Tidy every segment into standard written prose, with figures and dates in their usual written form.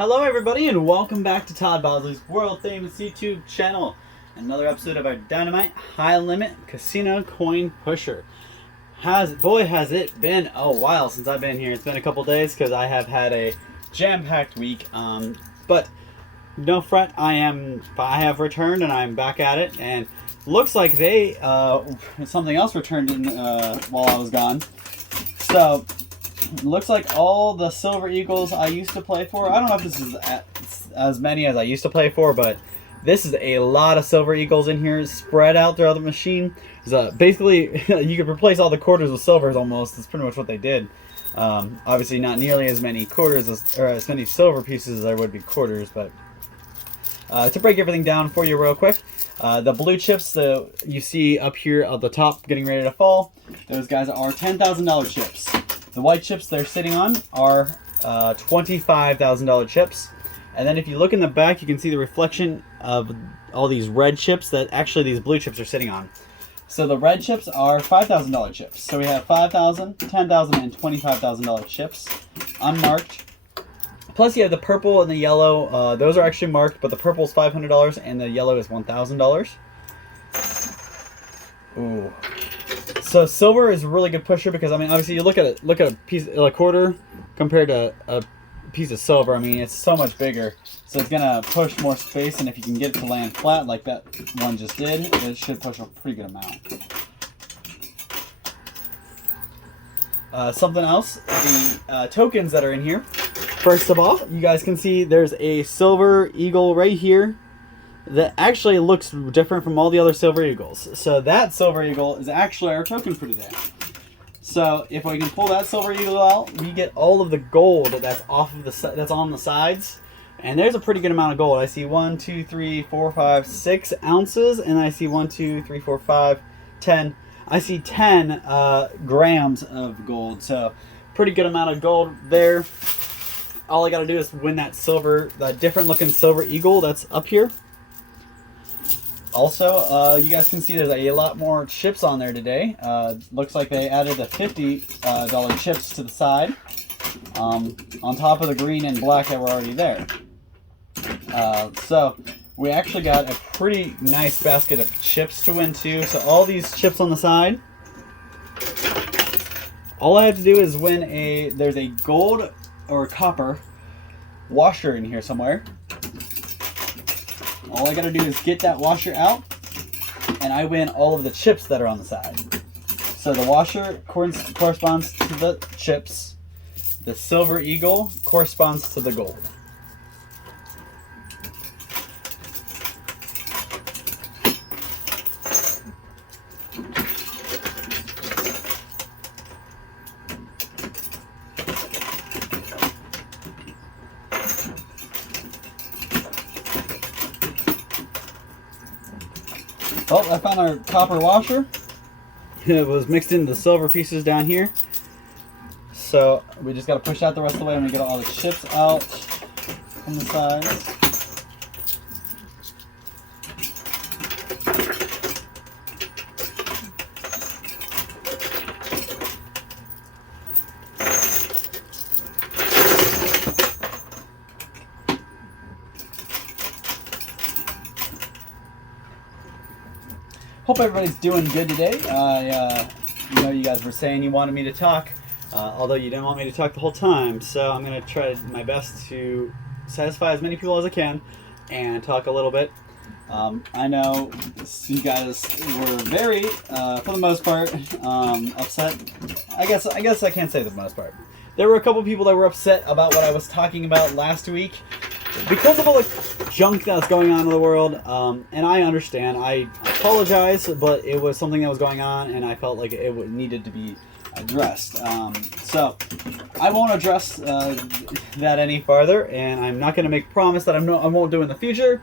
Hello everybody and welcome back to Todd Bosley's world famous YouTube channel. Another episode of our Dynamite High Limit Casino Coin Pusher. Boy has it been a while since I've been here. It's been a couple days because I have had a jam-packed week. But no fret, I have returned and I'm back at it, and looks like something else returned in while I was gone. So looks like all the Silver Eagles I used to play for. I don't know if this is as many as I used to play for, but this is a lot of Silver Eagles in here spread out throughout the machine. So basically, you could replace all the quarters with silvers almost. That's pretty much what they did. Obviously, not nearly as many quarters or as many silver pieces as there would be quarters, but to break everything down for you real quick, the blue chips that you see up here at the top getting ready to fall, those guys are $10,000 chips. The white chips they're sitting on are $25,000 chips. And then if you look in the back, you can see the reflection of all these red chips that actually these blue chips are sitting on. So the red chips are $5,000 chips. So we have $5,000, $10,000, and $25,000 chips unmarked. Plus you have the purple and the yellow. Those are actually marked, but the purple is $500 and the yellow is $1,000. Ooh. So silver is a really good pusher because, I mean, obviously you look at a quarter compared to a piece of silver. I mean, it's so much bigger, so it's gonna push more space, and if you can get it to land flat like that one just did, it should push a pretty good amount. Something else, the tokens that are in here. First of all, you guys can see there's a Silver Eagle right here that actually looks different from all the other Silver Eagles. So that Silver Eagle is actually our token for today. So if we can pull that Silver Eagle out, we get all of the gold that's that's on the sides. And there's a pretty good amount of gold. I see 1, 2, 3, 4, 5, 6 ounces, and I see 1, 2, 3, 4, 5, 10. I see 10 grams of gold. So pretty good amount of gold there. All I gotta do is win that different looking Silver Eagle that's up here. Also, you guys can see there's a lot more chips on there today. Looks like they added the $50 chips to the side, on top of the green and black that were already there. So we actually got a pretty nice basket of chips to win too. So all these chips on the side, all I have to do is win there's a gold or copper washer in here somewhere. All I gotta do is get that washer out, and I win all of the chips that are on the side. So the washer corresponds to the chips. The Silver Eagle corresponds to the gold. Oh, I found our copper washer. It was mixed into the silver pieces down here. So we just got to push out the rest of the way and we get all the chips out from the sides. Hope everybody's doing good today. You know, you guys were saying you wanted me to talk, although you didn't want me to talk the whole time. So I'm going to try my best to satisfy as many people as I can and talk a little bit. I know you guys were very, for the most part, upset. I guess I can't say the most part. There were a couple people that were upset about what I was talking about last week because of all the junk that's going on in the world, and I understand. I apologize, but it was something that was going on, and I felt like it needed to be addressed. So I won't address that any farther, and I'm not going to make a promise that I won't do in the future,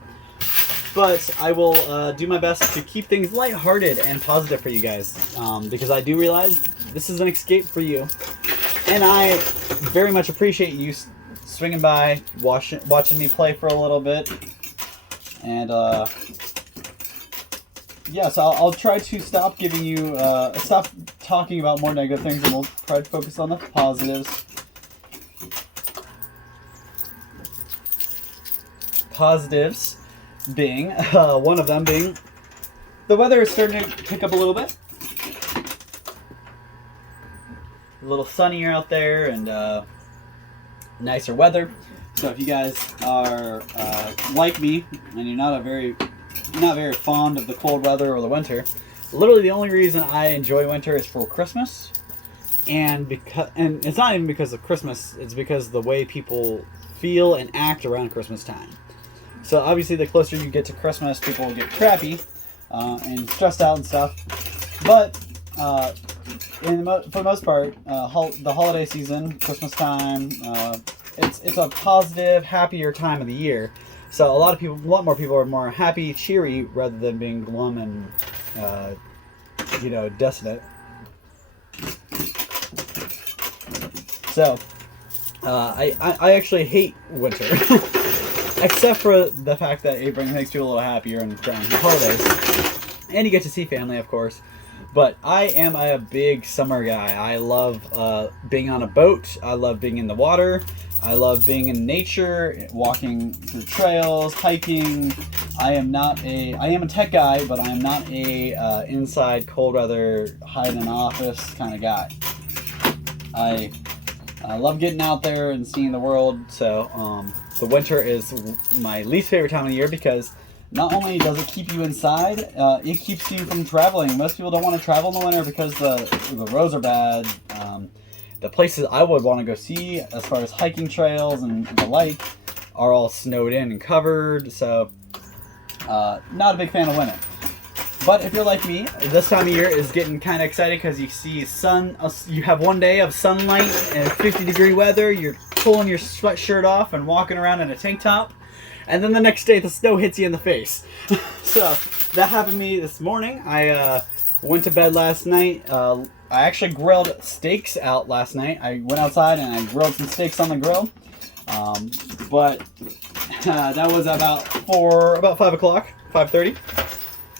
but I will do my best to keep things lighthearted and positive for you guys, because I do realize this is an escape for you, and I very much appreciate you swinging by, watching me play for a little bit, and yeah, so I'll try to stop giving you, stop talking about more negative things, and we'll try to focus on the positives. positives being, one of them being, the weather is starting to pick up a little bit. A little sunnier out there and nicer weather. So if you guys are like me and you're not very fond of the cold weather or the winter, literally the only reason I enjoy winter is for Christmas, and it's not even because of Christmas. It's because of the way people feel and act around Christmas time. So obviously, the closer you get to Christmas, people will get crappy and stressed out and stuff. But for the most part, the holiday season, Christmas time. It's a positive, happier time of the year. So a lot more people are more happy, cheery, rather than being glum and, desolate. So, I actually hate winter, except for the fact that it makes you a little happier and around the holidays, and you get to see family, of course. But I am a big summer guy. I love being on a boat. I love being in the water. I love being in nature, walking through trails, hiking. I am a tech guy, but I am not a inside cold weather, hide in an office kind of guy. I love getting out there and seeing the world. So the winter is my least favorite time of the year because not only does it keep you inside, it keeps you from traveling. Most people don't want to travel in the winter because the roads are bad. The places I would want to go see, as far as hiking trails and the like, are all snowed in and covered. So, not a big fan of winter. But if you're like me, this time of year is getting kind of exciting because you see sun. You have one day of sunlight and 50-degree weather. You're pulling your sweatshirt off and walking around in a tank top. And then the next day, the snow hits you in the face. So, that happened to me this morning. I went to bed last night. I actually grilled steaks out last night. I went outside and I grilled some steaks on the grill. But that was about 5 o'clock, 5:30.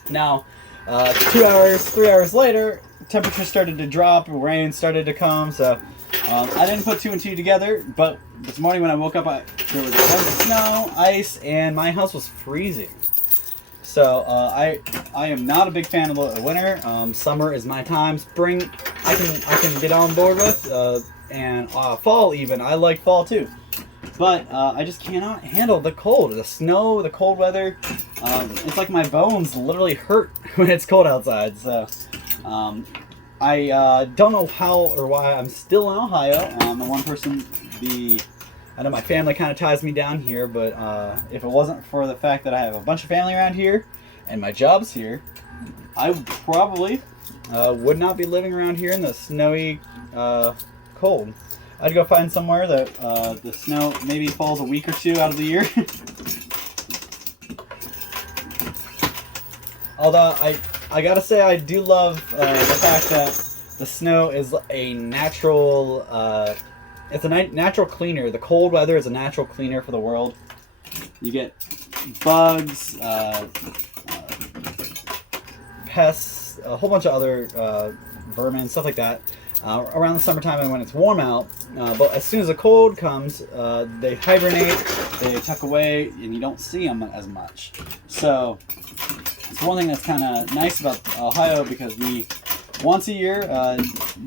Now, 3 hours later, temperature started to drop, rain started to come, so I didn't put two and two together, but this morning when I woke up, there was a bunch of snow, ice, and my house was freezing. So I am not a big fan of the winter. Summer is my time. Spring, I can get on board with, and fall even. I like fall too, but I just cannot handle the cold, the snow, the cold weather. It's like my bones literally hurt when it's cold outside. So I don't know how or why I'm still in Ohio. I'm the one person. I know my family kind of ties me down here, but if it wasn't for the fact that I have a bunch of family around here and my job's here, I probably would not be living around here in the snowy cold. I'd go find somewhere that the snow maybe falls a week or two out of the year. Although I gotta say I do love the fact that the snow is a natural... it's a natural cleaner. The cold weather is a natural cleaner for the world. You get bugs, pests, a whole bunch of other vermin, stuff like that, around the summertime and when it's warm out. But as soon as the cold comes, they hibernate, they tuck away, and you don't see them as much. So it's one thing that's kind of nice about Ohio because once a year,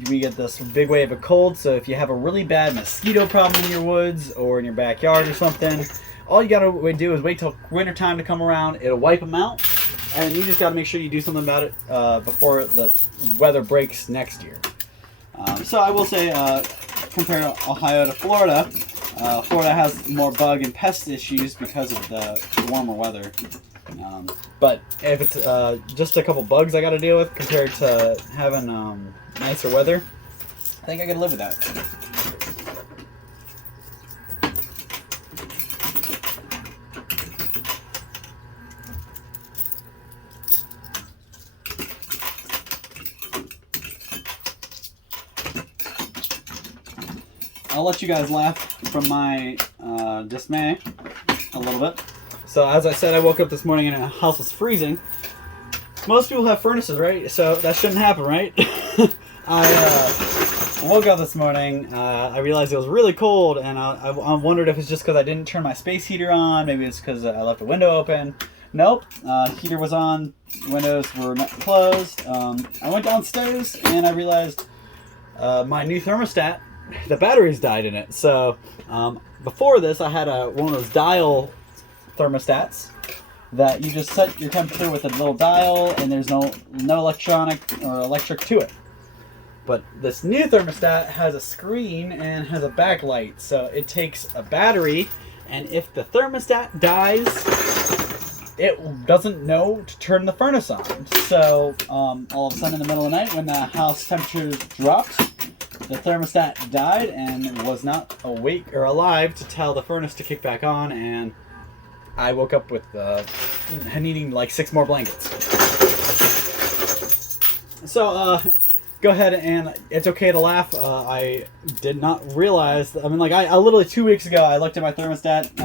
we get this big wave of cold, so if you have a really bad mosquito problem in your woods or in your backyard or something, all you gotta do is wait till winter time to come around. It'll wipe them out, and you just gotta make sure you do something about it before the weather breaks next year. So I will say, compare Ohio to Florida. Florida has more bug and pest issues because of the warmer weather. But if it's just a couple bugs I got to deal with compared to having nicer weather, I think I can live with that. I'll let you guys laugh from my dismay a little bit. So as I said, I woke up this morning and the house was freezing. Most people have furnaces, right? So that shouldn't happen, right? woke up this morning, I realized it was really cold, and I wondered if it's just because I didn't turn my space heater on. Maybe it's because I left the window open. Nope, heater was on, windows were not closed. I went downstairs and I realized my new thermostat, the batteries died in it. So before this, I had one of those dial thermostats that you just set your temperature with a little dial, and there's no electronic or electric to it. But this new thermostat has a screen and has a backlight, so it takes a battery, and if the thermostat dies, it doesn't know to turn the furnace on. So all of a sudden in the middle of the night when the house temperature dropped, the thermostat died and was not awake or alive to tell the furnace to kick back on, and I woke up with needing like 6 more blankets. So go ahead, and it's okay to laugh. I did not realize, I I literally 2 weeks ago, I looked at my thermostat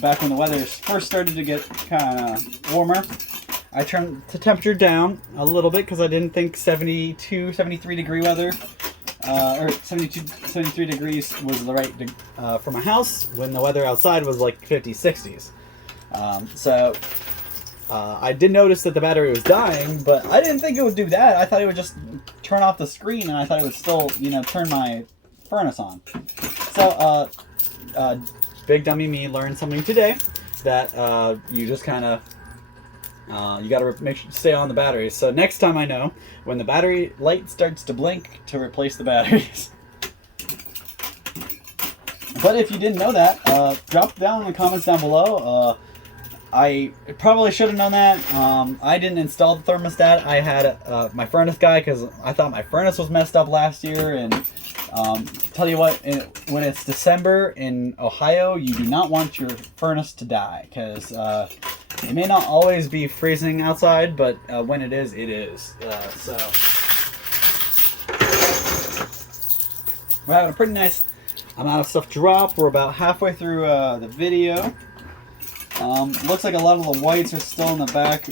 back when the weather first started to get kind of warmer. I turned the temperature down a little bit because I didn't think 72, 73 degree weather, or 72, 73 degrees was the right for my house when the weather outside was like 50s, 60s. I did notice that the battery was dying, but I didn't think it would do that. I thought it would just turn off the screen, and I thought it would still, turn my furnace on. So, big dummy me learned something today, that you just kind of, you got to make sure to stay on the battery. So next time I know, when the battery light starts to blink, to replace the batteries. But if you didn't know that, drop down in the comments down below. I probably should have known that. I didn't install the thermostat. I had my furnace guy, because I thought my furnace was messed up last year. And tell you what, when it's December in Ohio, you do not want your furnace to die, because it may not always be freezing outside, but when it is, it is. So we're having a pretty nice amount of stuff drop. We're about halfway through the video. Looks like a lot of the whites are still in the back,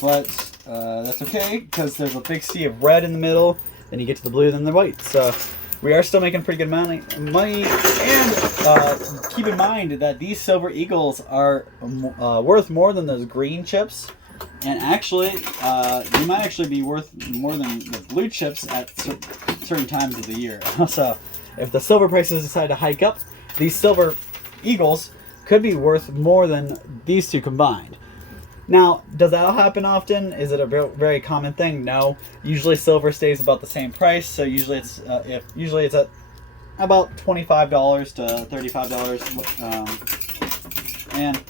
but that's okay, because there's a big sea of red in the middle, then you get to the blue, then the white. So we are still making pretty good money. And keep in mind that these silver eagles are worth more than those green chips, and actually they might actually be worth more than the blue chips at certain times of the year. So if the silver prices decide to hike up, these silver eagles could be worth more than these two combined. Now, does that happen often? Is it a very common thing? No. Usually silver stays about the same price, so usually it's at about $25 to $35, and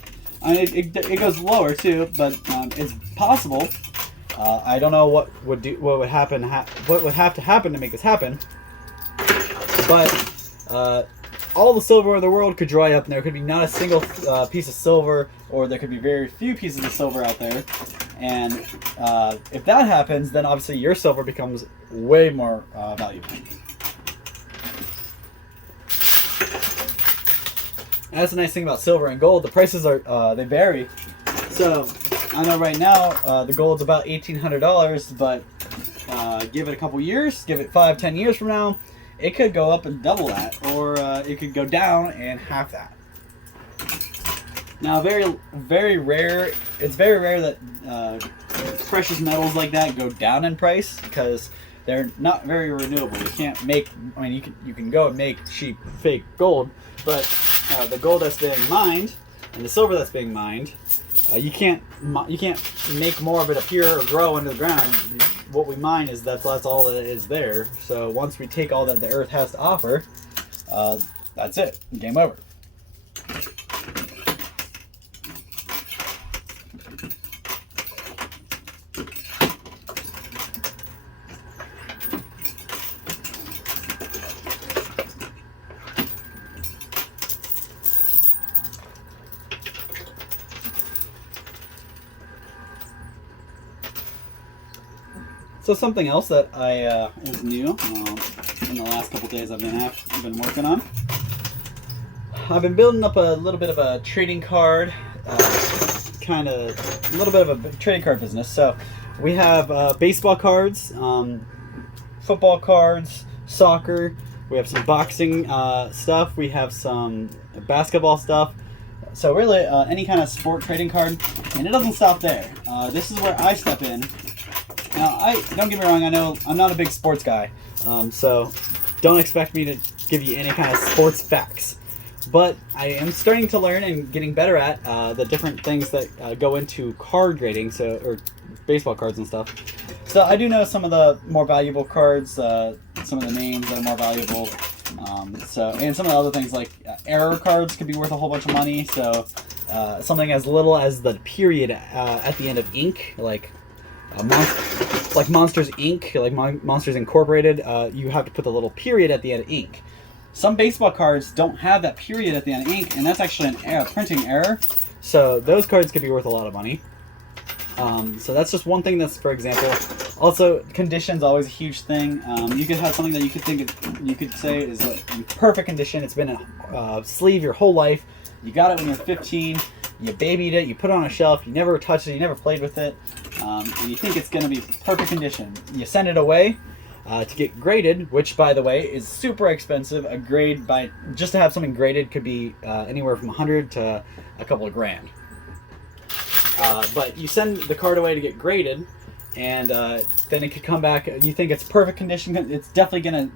it goes lower too, but it's possible. I don't know what would have to happen to make this happen, but all the silver in the world could dry up, and there could be not a single piece of silver, or there could be very few pieces of silver out there. And if that happens, then obviously your silver becomes way more valuable. That's the nice thing about silver and gold. The prices are they vary. So I know right now the gold's about $1,800, but give it a couple years, give it 5-10 years from now, it could go up and double that, or it could go down and half that. Now, very rare. It's very rare that precious metals like that go down in price, because they're not very renewable. You can't make. You can go and make cheap fake gold, but the gold that's being mined and the silver that's being mined, you can't make more of it appear or grow into the ground. What we mine is that's all that is there. So once we take all that the earth has to offer, that's it. Game over. So something else that is new in the last couple days I've been working on. I've been building up a little bit of a trading card, a little bit of a trading card business. So we have baseball cards, football cards, soccer, we have some boxing stuff, we have some basketball stuff. So really, any kind of sport trading card, and it doesn't stop there. This is where I step in. Now, don't get me wrong. I know I'm not a big sports guy, so don't expect me to give you any kind of sports facts. But I am starting to learn and getting better at the different things that go into card grading, or baseball cards and stuff. So I do know some of the more valuable cards, some of the names that are more valuable. And some of the other things like error cards could be worth a whole bunch of money. So something as little as the period at the end of ink, like Monsters Inc., like Monsters Incorporated, you have to put the little period at the end of ink. Some baseball cards don't have that period at the end of ink, and that's actually an printing error. So those cards could be worth a lot of money. So that's just one thing. That's, for example. Also, condition's always a huge thing. You could have something that you could say is in perfect condition. It's been a sleeve your whole life. You got it when you're 15. You babied it. You put it on a shelf. You never touched it. You never played with it. And you think it's going to be perfect condition. You send it away to get graded, which, by the way, is super expensive. A grade just to have something graded could be anywhere from $100 to a couple of grand. But you send the card away to get graded, and then it could come back. You think it's perfect condition. It's definitely gonna,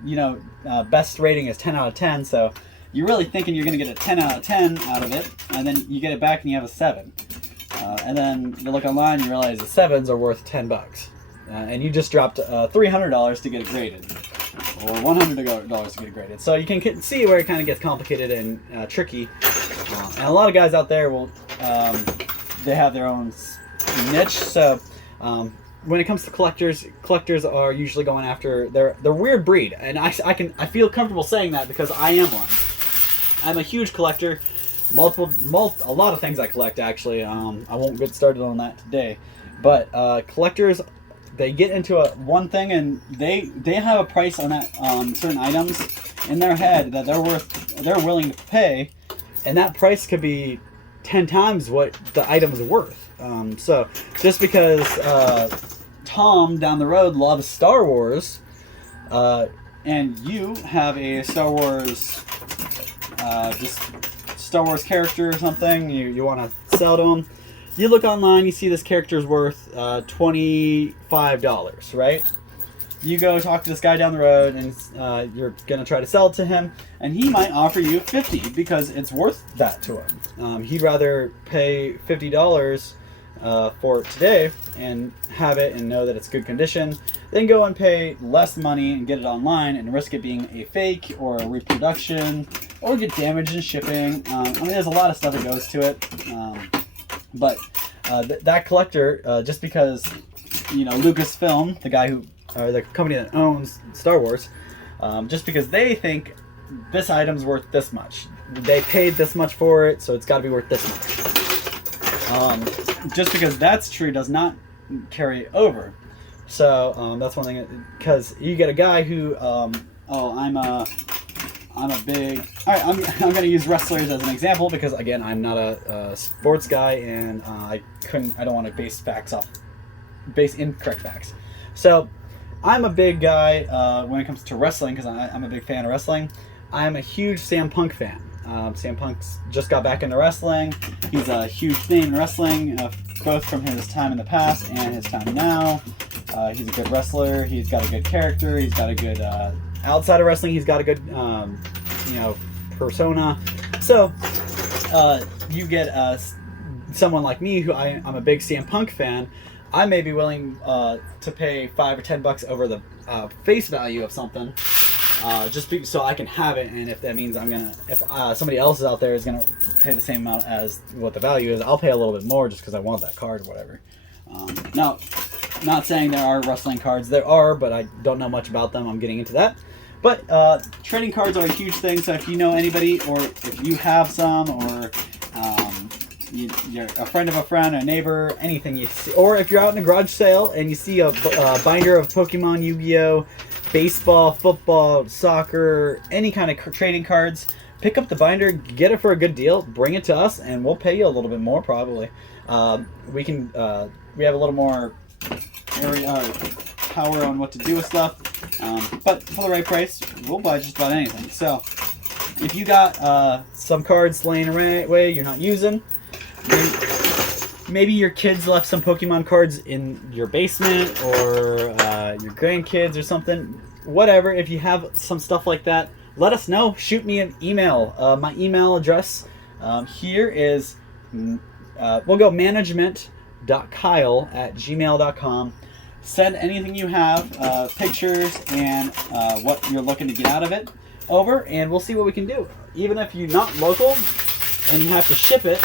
best rating is 10 out of 10. So you're really thinking you're gonna get a 10 out of 10 out of it, and then you get it back and you have a 7. And then you look online, you realize the 7s are worth $10, and you just dropped $300 to get it graded, or $100 to get it graded. So you can see where it kind of gets complicated and tricky. And a lot of guys out there will. They have their own niche. So when it comes to collectors are usually going after they're weird breed, and I feel comfortable saying that because I am one. I'm a huge collector. A lot of things I collect, actually. I won't get started on that today, but collectors, they get into one thing and they have a price on that certain items in their head that they're willing to pay, and that price could be 10 times what the item is worth. So just because Tom down the road loves Star Wars, and you have a Star Wars character or something, you want to sell to him, you look online, you see this character's worth $25, right? You go talk to this guy down the road, and you're gonna try to sell it to him, and he might offer you $50 because it's worth that to him. He'd rather pay $50 for it today and have it and know that it's good condition, than go and pay less money and get it online and risk it being a fake or a reproduction or get damaged in shipping. There's a lot of stuff that goes to it, but that collector, just because Lucasfilm, the guy who the company that owns Star Wars, just because they think this item's worth this much, they paid this much for it, so it's got to be worth this much. Just because that's true does not carry over. So that's one thing, because you get a guy who, I'm a big. All right, I'm going to use wrestlers as an example because, again, I'm not a sports guy, and I don't want to base incorrect facts. So I'm a big guy when it comes to wrestling because I'm a big fan of wrestling. I'm a huge CM Punk fan. CM Punk's just got back into wrestling. He's a huge name in wrestling, both from his time in the past and his time now. He's a good wrestler. He's got a good character. He's got a good outside of wrestling. He's got a good persona. So you get someone like me who I'm a big CM Punk fan. I may be willing to pay $5 or $10 over the face value of something, so I can have it. And if that means if somebody else out there is gonna pay the same amount as what the value is, I'll pay a little bit more just because I want that card or whatever. Now, not saying there are wrestling cards. There are, but I don't know much about them. I'm getting into that. But trading cards are a huge thing. So if you know anybody, or if you have some, or you're a friend of a friend, a neighbor, anything you see, or if you're out in a garage sale and you see a binder of Pokemon, Yu-Gi-Oh, baseball, football, soccer, any kind of trading cards, pick up the binder, get it for a good deal, bring it to us, and we'll pay you a little bit more probably. We have a little more area. power on what to do with stuff. But for the right price, we'll buy just about anything. So if you got some cards laying away you're not using, maybe your kids left some Pokemon cards in your basement, or your grandkids or something, whatever. If you have some stuff like that, let us know. Shoot me an email. My email address here is, we'll go management.kyle@gmail.com. Send anything you have, pictures and what you're looking to get out of it over, and we'll see what we can do. Even if you're not local and you have to ship it,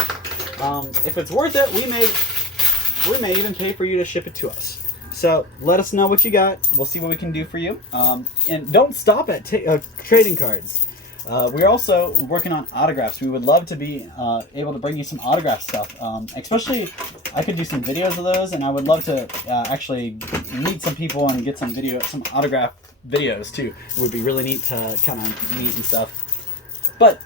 if it's worth it, we may even pay for you to ship it to us. So let us know what you got. We'll see what we can do for you. And don't stop at trading cards. We're also working on autographs. We would love to be able to bring you some autograph stuff. Especially, I could do some videos of those, and I would love to actually meet some people and get some autograph videos too. It would be really neat to kind of meet and stuff. But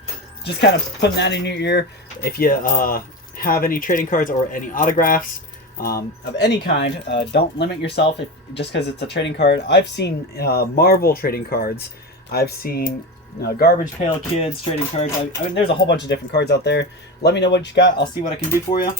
just kind of putting that in your ear. If you have any trading cards or any autographs of any kind, don't limit yourself just because it's a trading card. I've seen Marvel trading cards. I've seen Garbage Pail Kids trading cards. I mean, there's a whole bunch of different cards out there. Let me know what you got. I'll see what I can do for you.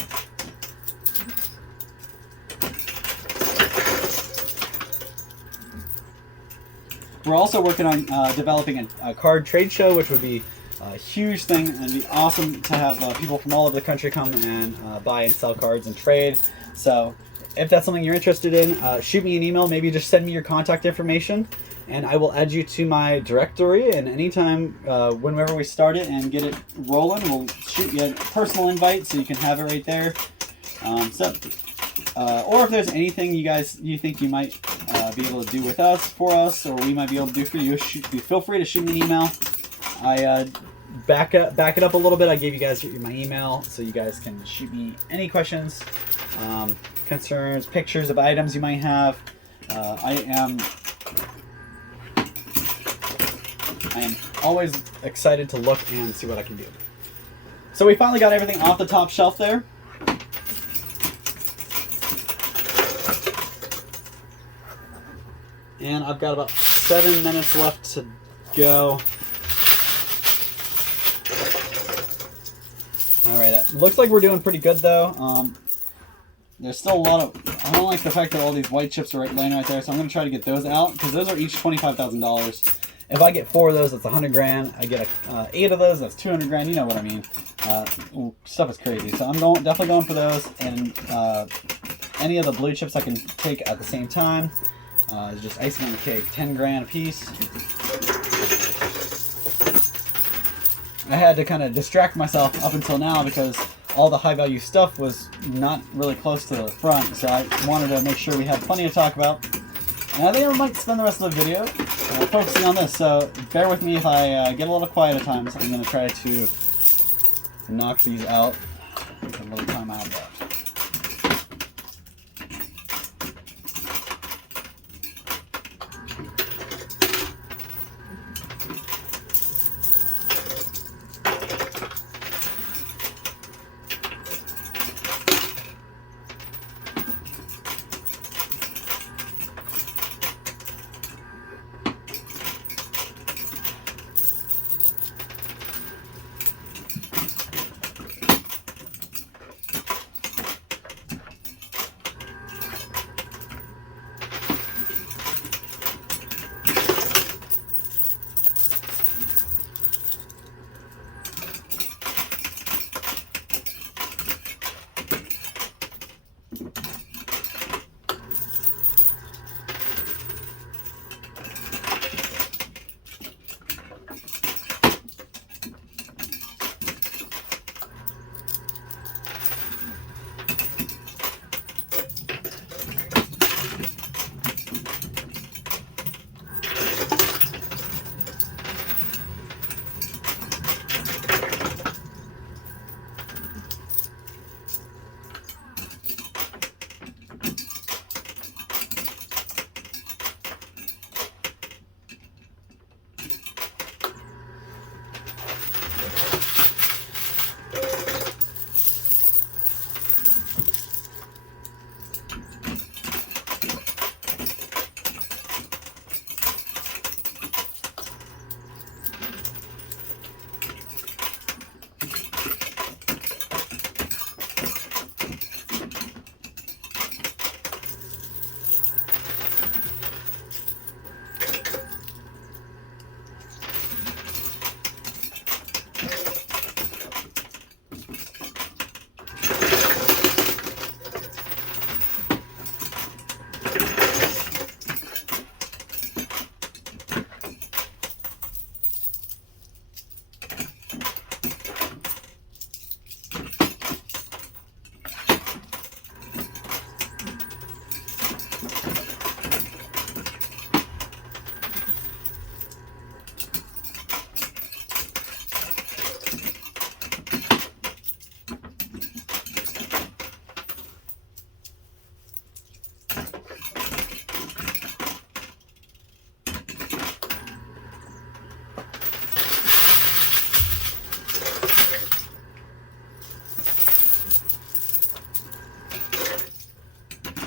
We're also working on developing a card trade show, which would be a huge thing, and it'd be awesome to have people from all over the country come and buy and sell cards and trade. So if that's something you're interested in, shoot me an email. Maybe just send me your contact information, and I will add you to my directory. And anytime, whenever we start it and get it rolling, we'll shoot you a personal invite so you can have it right there. Or if there's anything you think you might be able to do with us, for us, or we might be able to do for you, feel free to shoot me an email. I back it up a little bit. I gave you guys my email so you guys can shoot me any questions, concerns, pictures of items you might have. I am always excited to look and see what I can do. So we finally got everything off the top shelf there. And I've got about 7 minutes left to go. Alright, it looks like we're doing pretty good though. There's still a lot of... I don't like the fact that all these white chips are laying right there, so I'm going to try to get those out, because those are each $25,000. If I get 4 of those, that's 100 grand. I get 8 of those, that's 200 grand. You know what I mean. Stuff is crazy. So I'm definitely going for those, and any of the blue chips I can take at the same time. It's just icing on the cake. 10 grand a piece. I had to kind of distract myself up until now because all the high value stuff was not really close to the front, so I wanted to make sure we had plenty to talk about. And I think I might spend the rest of the video focusing on this, so bear with me if I get a little quiet at times. I'm going to try to knock these out with a little time out of that.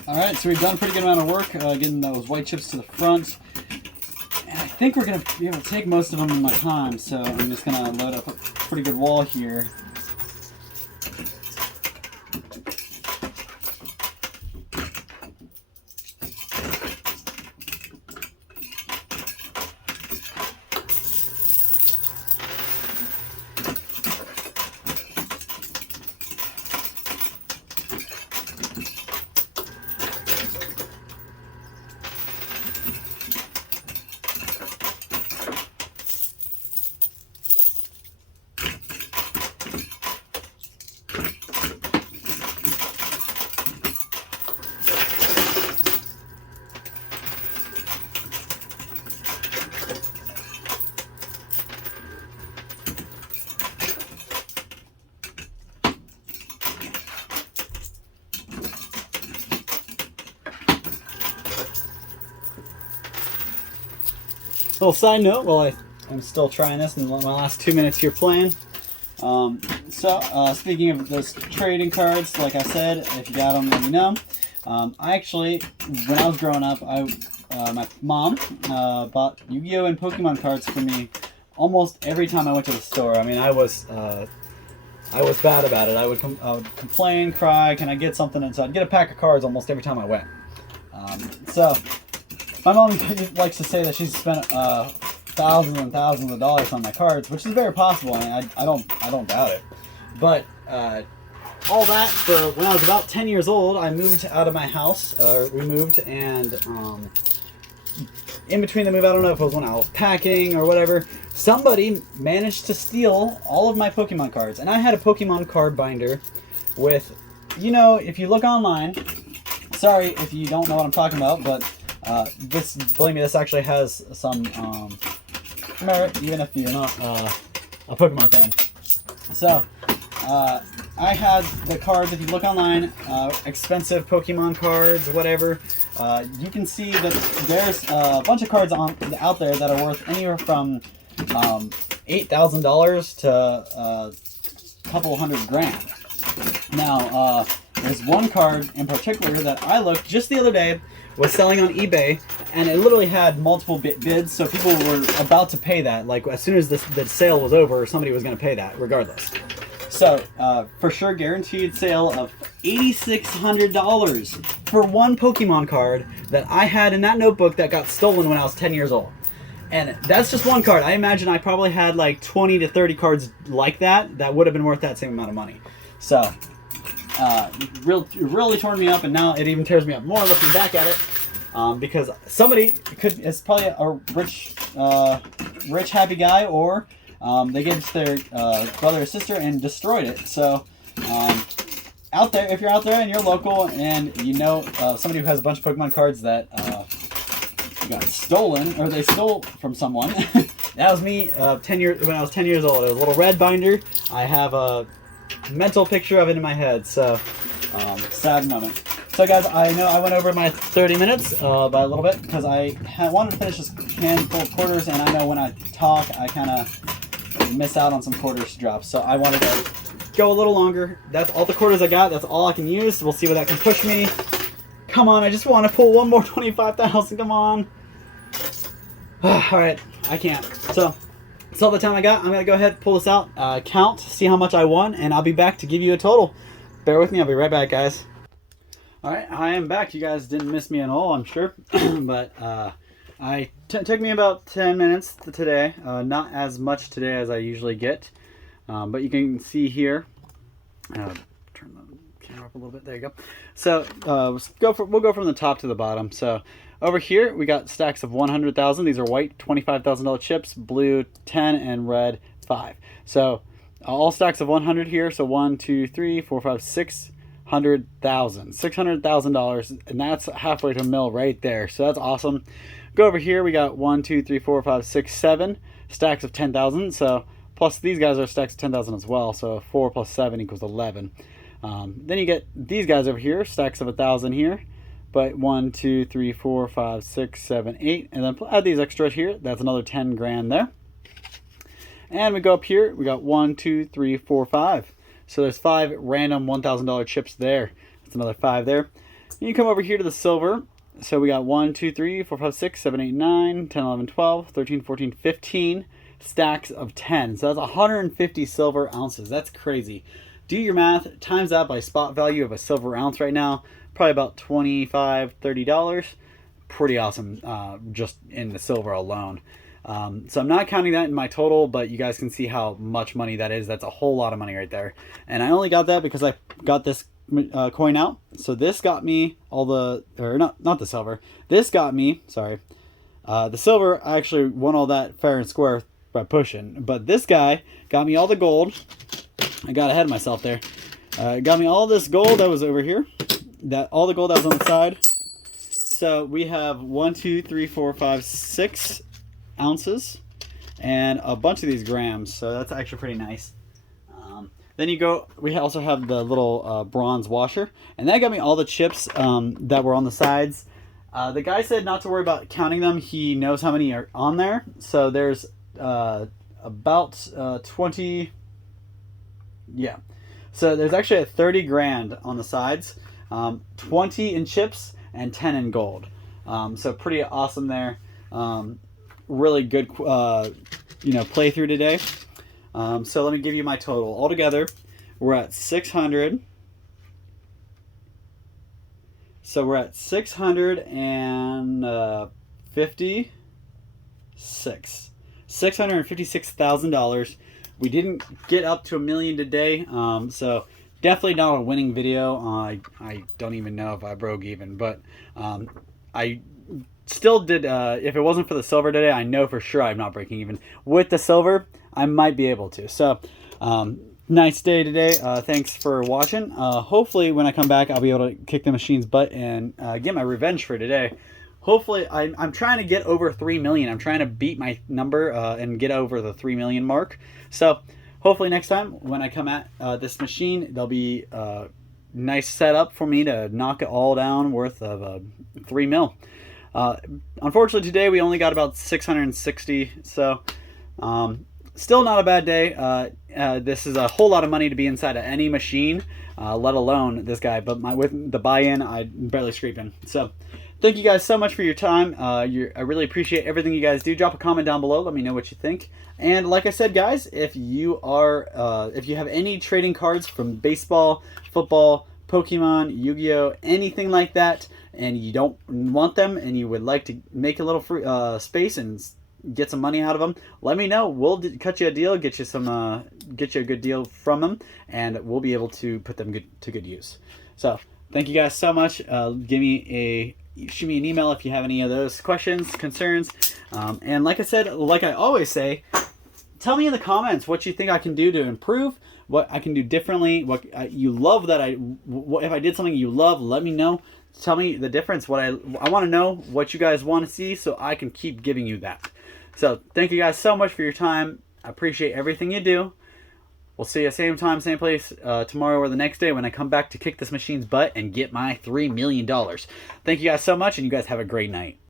All right, so we've done a pretty good amount of work getting those white chips to the front. And I think we're going to be able to take most of them in my time, so I'm just going to load up a pretty good wall here. Little side note, while I'm still trying this in my last 2 minutes here playing. Speaking of those trading cards, like I said, if you got them, let me know. I actually, when I was growing up, my mom bought Yu-Gi-Oh! And Pokemon cards for me almost every time I went to the store. I mean, I was bad about it. I would complain, cry, can I get something? And so I'd get a pack of cards almost every time I went. My mom likes to say that she's spent thousands and thousands of dollars on my cards, which is very possible, and I don't doubt it. But all that for when I was about 10 years old, I moved out of my house. We moved, and in between the move, I don't know if it was when I was packing or whatever, somebody managed to steal all of my Pokemon cards, and I had a Pokemon card binder with, you know, if you look online. Sorry if you don't know what I'm talking about, but believe me, this actually has some merit, even if you're not a Pokemon fan. So, I had the cards, if you look online, expensive Pokemon cards, whatever. You can see that there's a bunch of cards out there that are worth anywhere from $8,000 to a couple $100,000. Now, there's one card in particular that I looked just the other day, was selling on eBay, and it literally had multiple bids, so people were about to pay that. Like, as soon as the sale was over, somebody was going to pay that, regardless. So, for sure, guaranteed sale of $8,600 for one Pokemon card that I had in that notebook that got stolen when I was 10 years old. And that's just one card. I imagine I probably had like 20 to 30 cards like that would have been worth that same amount of money. So, really torn me up, and now it even tears me up more looking back at it, because somebody it's probably a rich happy guy, or they gave it to their brother or sister and destroyed it. So out there, if you're out there and you're local and you know somebody who has a bunch of Pokemon cards that got stolen, or they stole from someone, that was me when I was 10 years old. It was a little red binder. I have a mental picture of it in my head, so sad moment. So guys, I know I went over my 30 minutes by a little bit because I wanted to finish this can full of quarters, and I know when I talk I kind of miss out on some quarters to drop, so I wanted to go a little longer. That's all the quarters I got. That's all I can use. We'll see where that can push me. Come on, I just want to pull one more 25,000. Come on. Alright, I can't. So that's all the time I got. I'm going to go ahead and pull this out, count, see how much I won, and I'll be back to give you a total. Bear with me. I'll be right back, guys. Alright, I am back. You guys didn't miss me at all, I'm sure. But it took me about 10 minutes today. Not as much today as I usually get. But you can see here. Turn the camera up a little bit. There you go. So we'll go from the top to the bottom. So over here, we got stacks of 100,000. These are white $25,000 chips, blue 10, and red 5. So all stacks of 100 here. So 1, 2, 3, 4, 5, 600,000. $600,000, and that's halfway to a mil right there. So that's awesome. Go over here. We got 1, 2, 3, 4, 5, 6, 7 stacks of 10,000. So plus these guys are stacks of 10,000 as well. So 4 plus 7 equals 11. Then you get these guys over here, stacks of 1,000 here. But 1, 2, 3, 4, 5, 6, 7, 8. And then add these extras here. That's another 10 grand there. And we go up here. We got 1, 2, 3, 4, 5. So there's 5 random $1,000 chips there. That's another 5 there. You come over here to the silver. So we got 1, 2, 3, 4, 5, 6, 7, 8, 9, 10, 11, 12, 13, 14, 15 stacks of 10. So that's 150 silver ounces. That's crazy. Do your math, times that by spot value of a silver ounce right now, probably about $25, $30. Pretty awesome, just in the silver alone. So I'm not counting that in my total, but you guys can see how much money that is. That's a whole lot of money right there. And I only got that because I got this coin out. So this got me all the, or not the silver. This got me, sorry. The silver, I actually won all that fair and square by pushing. But this guy got me all the gold. I got ahead of myself there. Got me all this gold that was over here. All the gold that was on the side. So we have 1, 2, 3, 4, 5, 6 ounces and a bunch of these grams. So that's actually pretty nice. Then we also have the little bronze washer. And that got me all the chips that were on the sides. The guy said not to worry about counting them. He knows how many are on there. So there's about 20. Yeah. So there's actually a 30 grand on the sides. 20 in chips and 10 in gold. So pretty awesome there. Really good playthrough today. So let me give you my total. Altogether, we're at 600. So we're at 656,000. We didn't get up to $1 million today. So definitely not a winning video. I don't even know if I broke even, but I still did. If it wasn't for the silver today, I know for sure I'm not breaking even. With the silver, I might be able to. So nice day today. Thanks for watching. Hopefully when I come back, I'll be able to kick the machine's butt and get my revenge for today. Hopefully, I'm trying to get over 3 million. I'm trying to beat my number and get over the 3 million mark. So hopefully next time when I come at this machine, there'll be a nice setup for me to knock it all down worth of 3 mil. Unfortunately today we only got about 660. So still not a bad day. This is a whole lot of money to be inside of any machine, let alone this guy. But with the buy-in, I'm barely scraping. So thank you guys so much for your time. I really appreciate everything you guys do. Drop a comment down below. Let me know what you think. And like I said, guys, if you have any trading cards from baseball, football, Pokemon, Yu-Gi-Oh, anything like that, and you don't want them, and you would like to make a little free, space and get some money out of them, let me know. We'll cut you a deal, get you a good deal from them, and we'll be able to put them to good use. So thank you guys so much. Shoot me an email if you have any of those questions, concerns, and like I said, like I always say, tell me in the comments what you think I can do to improve, what I can do differently, what you love that if I did something you love, let me know. Tell me the difference. I want to know what you guys want to see so I can keep giving you that. So thank you guys so much for your time. I appreciate everything you do. We'll see you same time, same place tomorrow or the next day when I come back to kick this machine's butt and get my $3 million. Thank you guys so much, and you guys have a great night.